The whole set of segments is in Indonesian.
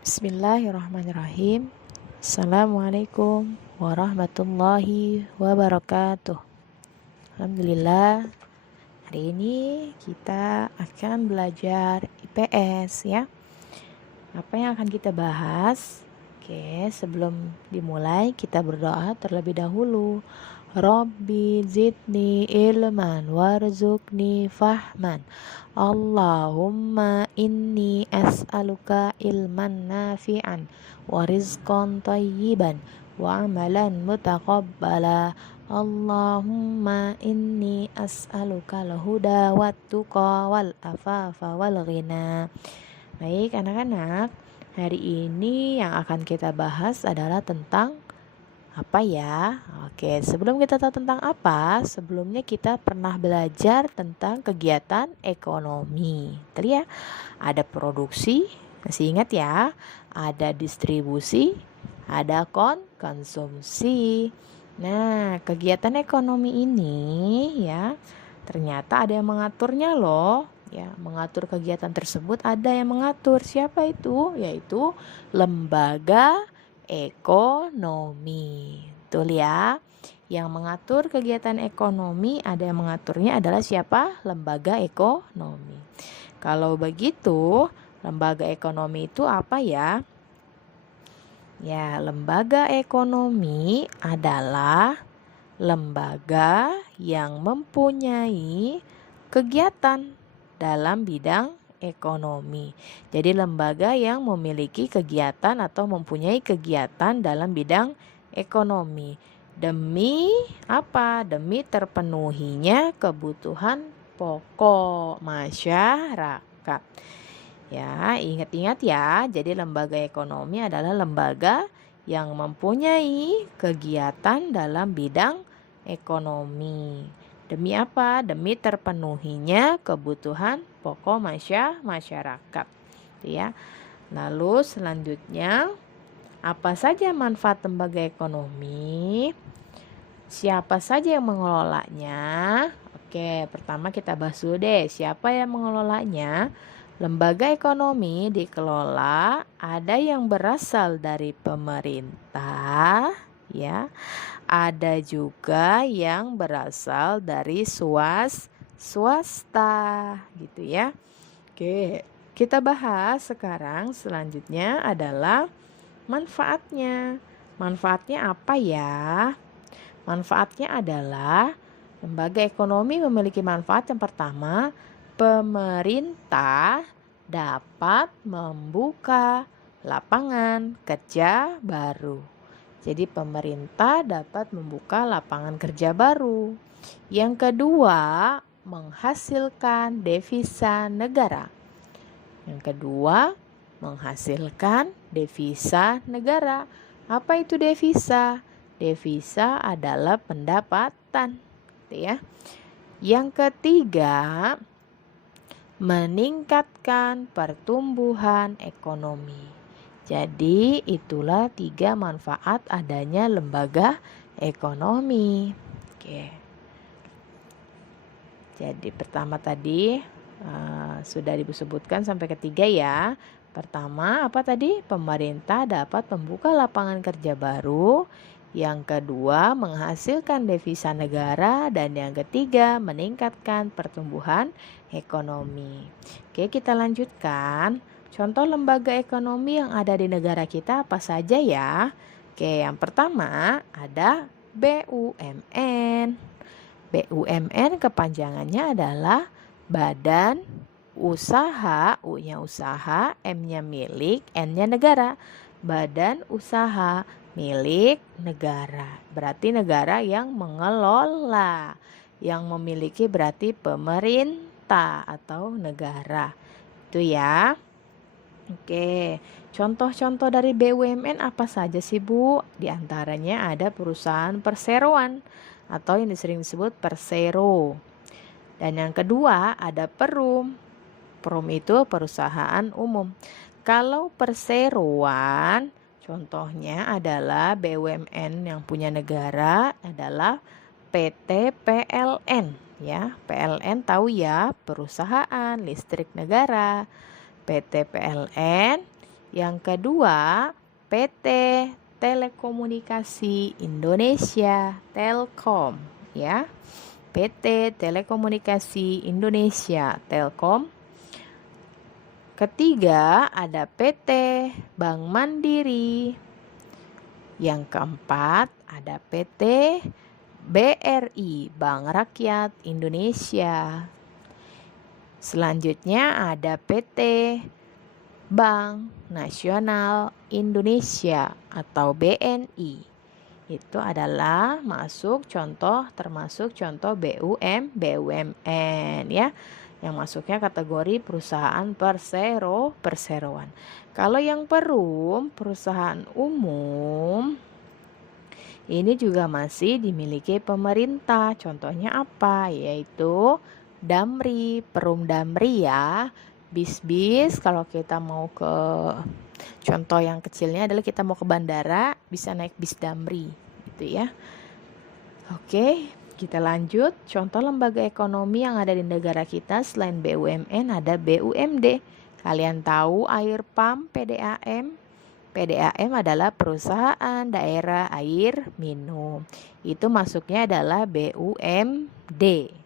Bismillahirrahmanirrahim. Assalamualaikum warahmatullahi wabarakatuh. Alhamdulillah, hari ini kita akan belajar IPS ya. Apa yang akan kita bahas? Oke, sebelum dimulai kita berdoa terlebih dahulu. Rabbi zidni ilman warzuqni fahman. Allahumma inni as'aluka ilman nafi'an wa rizqan tayyiban wa amalan mutaqabbala. Allahumma inni as'aluka al-huda wat tuqa wal afafa wal ghina. Baik anak-anak, hari ini yang akan kita bahas adalah tentang apa ya? Oke, sebelum kita tahu tentang apa, sebelumnya kita pernah belajar tentang kegiatan ekonomi. Tadi ya, ada produksi, masih ingat ya? Ada distribusi, ada konsumsi. Nah, kegiatan ekonomi ini ya, ternyata ada yang mengaturnya loh. Ya, mengatur kegiatan tersebut ada yang mengatur. Siapa itu? Yaitu lembaga ekonomi. Betul ya. Yang mengatur kegiatan ekonomi, ada yang mengaturnya adalah siapa? Lembaga ekonomi. Kalau begitu, lembaga ekonomi itu apa ya? Ya, lembaga ekonomi adalah lembaga yang mempunyai kegiatan dalam bidang ekonomi. Jadi lembaga yang memiliki kegiatan atau mempunyai kegiatan dalam bidang ekonomi. Demi apa? Demi terpenuhinya kebutuhan pokok masyarakat. Ya, ingat-ingat ya. Jadi lembaga ekonomi adalah lembaga yang mempunyai kegiatan dalam bidang ekonomi. Demi apa? Demi terpenuhinya kebutuhan pokok masyarakat. Ya. Lalu selanjutnya, apa saja manfaat lembaga ekonomi? Siapa saja yang mengelolanya? Oke, pertama kita bahas dulu deh, siapa yang mengelolanya? Lembaga ekonomi dikelola ada yang berasal dari pemerintah, ya. Ada juga yang berasal dari swasta, gitu ya. Oke, kita bahas sekarang selanjutnya adalah manfaatnya. Manfaatnya apa ya? Manfaatnya adalah lembaga ekonomi memiliki manfaat yang pertama, pemerintah dapat membuka lapangan kerja baru. Jadi pemerintah dapat membuka lapangan kerja baru. Yang kedua, menghasilkan devisa negara. Yang kedua, menghasilkan devisa negara. Apa itu devisa? Devisa adalah pendapatan, gitu ya. Yang ketiga, meningkatkan pertumbuhan ekonomi. Jadi itulah 3 manfaat adanya lembaga ekonomi. Oke. Jadi pertama tadi sudah disebutkan sampai ketiga ya. Pertama apa tadi? Pemerintah dapat membuka lapangan kerja baru. Yang kedua menghasilkan devisa negara. Dan yang ketiga meningkatkan pertumbuhan ekonomi. Oke, kita lanjutkan. Contoh lembaga ekonomi yang ada di negara kita apa saja ya? Oke, yang pertama ada BUMN. BUMN kepanjangannya adalah Badan Usaha, U-nya usaha, M-nya milik, N-nya negara. Badan Usaha milik negara. Berarti negara yang mengelola. Yang memiliki berarti pemerintah atau negara. Itu ya. Oke, contoh-contoh dari BUMN apa saja sih Bu? Di antaranya ada perusahaan perseroan atau yang sering disebut persero. Dan yang kedua ada perum. Perum itu perusahaan umum. Kalau perseroan, contohnya adalah BUMN yang punya negara adalah PT PLN. Ya, PLN tahu ya, perusahaan listrik negara. PT PLN Yang kedua, PT Telekomunikasi Indonesia Telkom, ya. PT Telekomunikasi Indonesia Telkom. Ketiga, ada PT Bank Mandiri. Yang keempat, ada PT BRI, Bank Rakyat Indonesia. Selanjutnya ada PT Bank Nasional Indonesia atau BNI. Itu adalah termasuk contoh BUMN, ya. Yang masuknya kategori perusahaan perseroan. Kalau yang perusahaan umum, ini juga masih dimiliki pemerintah. Contohnya apa? Yaitu Damri, Perum Damri, ya. Bis-bis, kalau kita mau ke, contoh yang kecilnya adalah kita mau ke bandara, bisa naik bis Damri, gitu ya. Oke, kita lanjut. Contoh lembaga ekonomi yang ada di negara kita selain BUMN ada BUMD. Kalian tahu Air Pump PDAM? PDAM adalah perusahaan daerah air minum. Itu masuknya adalah BUMD.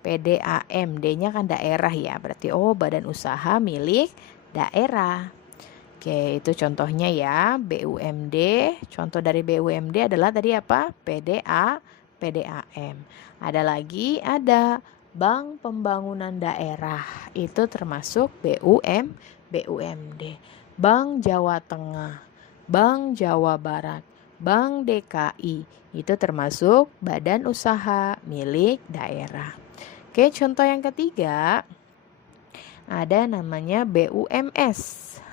PDAM, D-nya kan daerah, ya. Berarti badan usaha milik daerah. Oke, itu contohnya, ya, BUMD. Contoh dari BUMD adalah tadi apa? PDAM. Ada Bank Pembangunan Daerah. Itu termasuk BUMD. Bank Jawa Tengah, Bank Jawa Barat, Bank DKI. Itu termasuk badan usaha milik daerah. Oke, contoh yang ketiga ada namanya BUMS.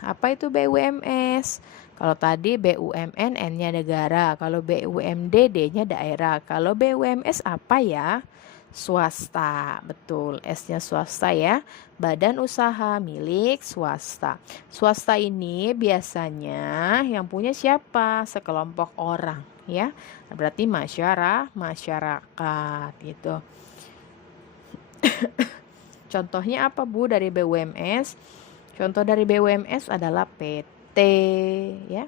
Apa itu BUMS? Kalau tadi BUMN N-nya negara, kalau BUMD D-nya daerah. Kalau BUMS apa, ya? Swasta, betul. S-nya swasta, ya. Badan usaha milik swasta. Swasta ini biasanya yang punya siapa? Sekelompok orang, ya. Berarti masyarakat gitu. Contohnya apa, Bu, dari BUMS? Contoh dari BUMS adalah PT, ya.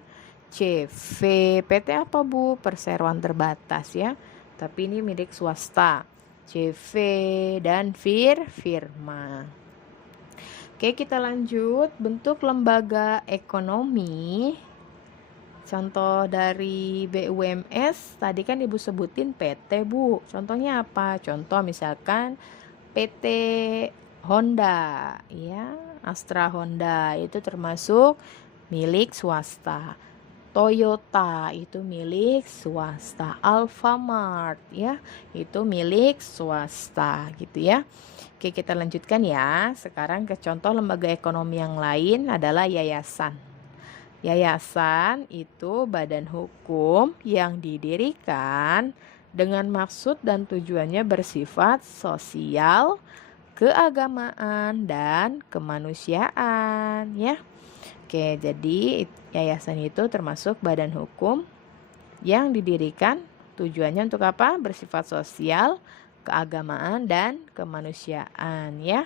CV, PT apa, Bu? Perseroan terbatas, ya. Tapi ini milik swasta. CV dan Firma. Oke, kita lanjut. Bentuk lembaga ekonomi. Contoh dari BUMS tadi kan Ibu sebutin PT, Bu. Contohnya apa? Contoh misalkan PT Honda, ya. Astra Honda itu termasuk milik swasta. Toyota itu milik swasta. Alfamart, ya, itu milik swasta, gitu ya. Oke, kita lanjutkan, ya. Sekarang ke contoh lembaga ekonomi yang lain adalah yayasan. Yayasan itu badan hukum yang didirikan dengan maksud dan tujuannya bersifat sosial, keagamaan, dan kemanusiaan, ya. Oke, jadi yayasan itu termasuk badan hukum yang didirikan tujuannya untuk apa? Bersifat sosial, keagamaan, dan kemanusiaan, ya.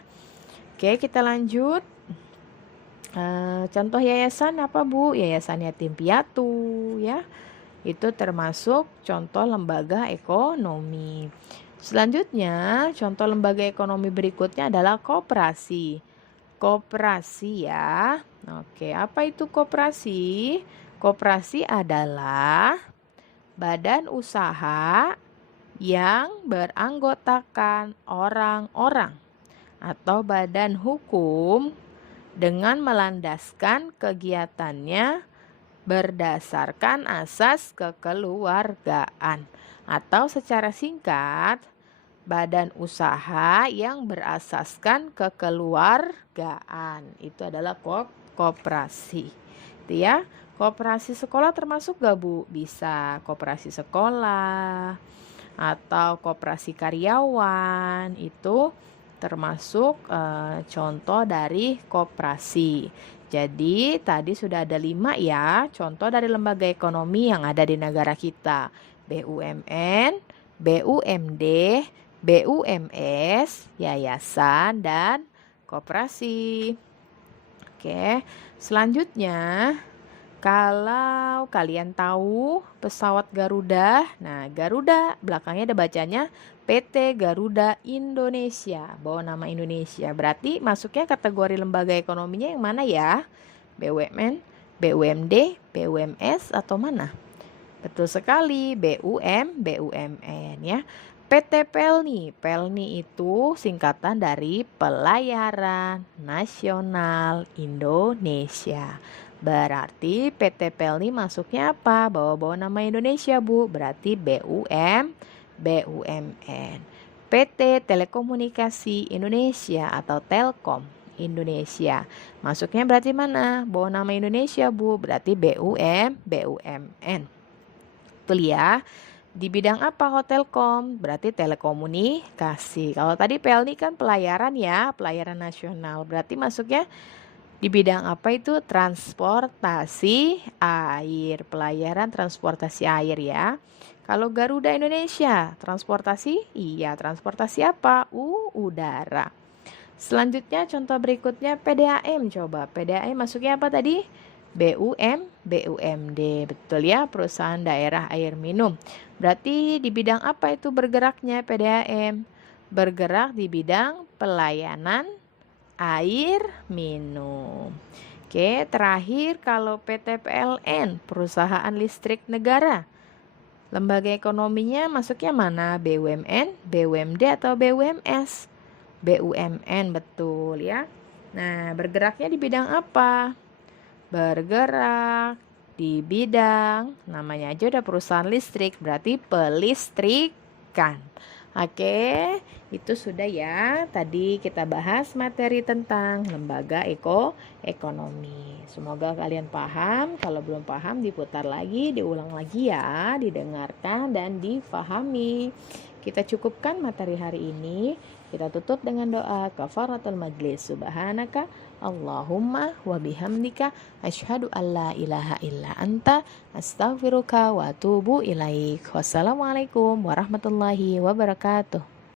Oke, kita lanjut. Contoh yayasan apa, Bu? Yayasan Yatim Piatu, ya. Itu termasuk contoh lembaga ekonomi. Selanjutnya, contoh lembaga ekonomi berikutnya adalah koperasi. Koperasi, ya. Oke, apa itu koperasi? Koperasi adalah badan usaha yang beranggotakan orang-orang atau badan hukum dengan melandaskan kegiatannya berdasarkan asas kekeluargaan, atau secara singkat, badan usaha yang berasaskan kekeluargaan. Itu adalah koperasi. Itu, ya. Koperasi sekolah termasuk gak, Bu? Bisa. Koperasi sekolah atau koperasi karyawan itu termasuk contoh dari koperasi. Jadi tadi sudah ada 5, ya, contoh dari lembaga ekonomi yang ada di negara kita. BUMN, BUMD, BUMS, yayasan, dan koperasi. Oke, Selanjutnya, kalau kalian tahu pesawat Garuda, nah Garuda belakangnya ada bacanya PT Garuda Indonesia, bawa nama Indonesia. Berarti masuknya kategori lembaga ekonominya yang mana ya? BUMN, BUMD, BUMS atau mana? Betul sekali, BUMN ya. PT Pelni, Pelni itu singkatan dari Pelayaran Nasional Indonesia. Berarti PT Pelni masuknya apa? Bawa-bawa nama Indonesia, Bu. Berarti BUMN. PT Telekomunikasi Indonesia atau Telkom Indonesia. Masuknya berarti mana? Bawa nama Indonesia, Bu. Berarti BUMN. Betul ya. Di bidang apa Hotelkom? Berarti telekomunikasi. Kalau tadi Pelni kan pelayaran ya, pelayaran nasional. Berarti masuknya di bidang apa itu? Transportasi air, pelayaran transportasi air ya. Kalau Garuda Indonesia, transportasi? Iya, transportasi apa? Udara. Selanjutnya contoh berikutnya PDAM coba. PDAM masuknya apa tadi? BUMD. Betul ya, perusahaan daerah air minum. Berarti di bidang apa itu bergeraknya PDAM? Bergerak di bidang pelayanan air minum. Oke, terakhir kalau PT PLN, perusahaan listrik negara. Lembaga ekonominya masuknya mana? BUMN, BUMD atau BUMS? BUMN, betul ya. Nah, bergeraknya di bidang apa? Bergerak di bidang, namanya aja udah perusahaan listrik, berarti pelistrikan. Oke, itu sudah ya. Tadi kita bahas materi tentang lembaga ekonomi. Semoga kalian paham. Kalau belum paham diputar lagi, diulang lagi ya, didengarkan dan difahami. Kita cukupkan materi hari ini. Kita tutup dengan doa kafaratul majlis. Subhanaka Allahumma wa bihamdika asyhadu alla ilaha illa anta astaghfiruka wa atubu ilaik. Wassalamualaikum warahmatullahi wabarakatuh.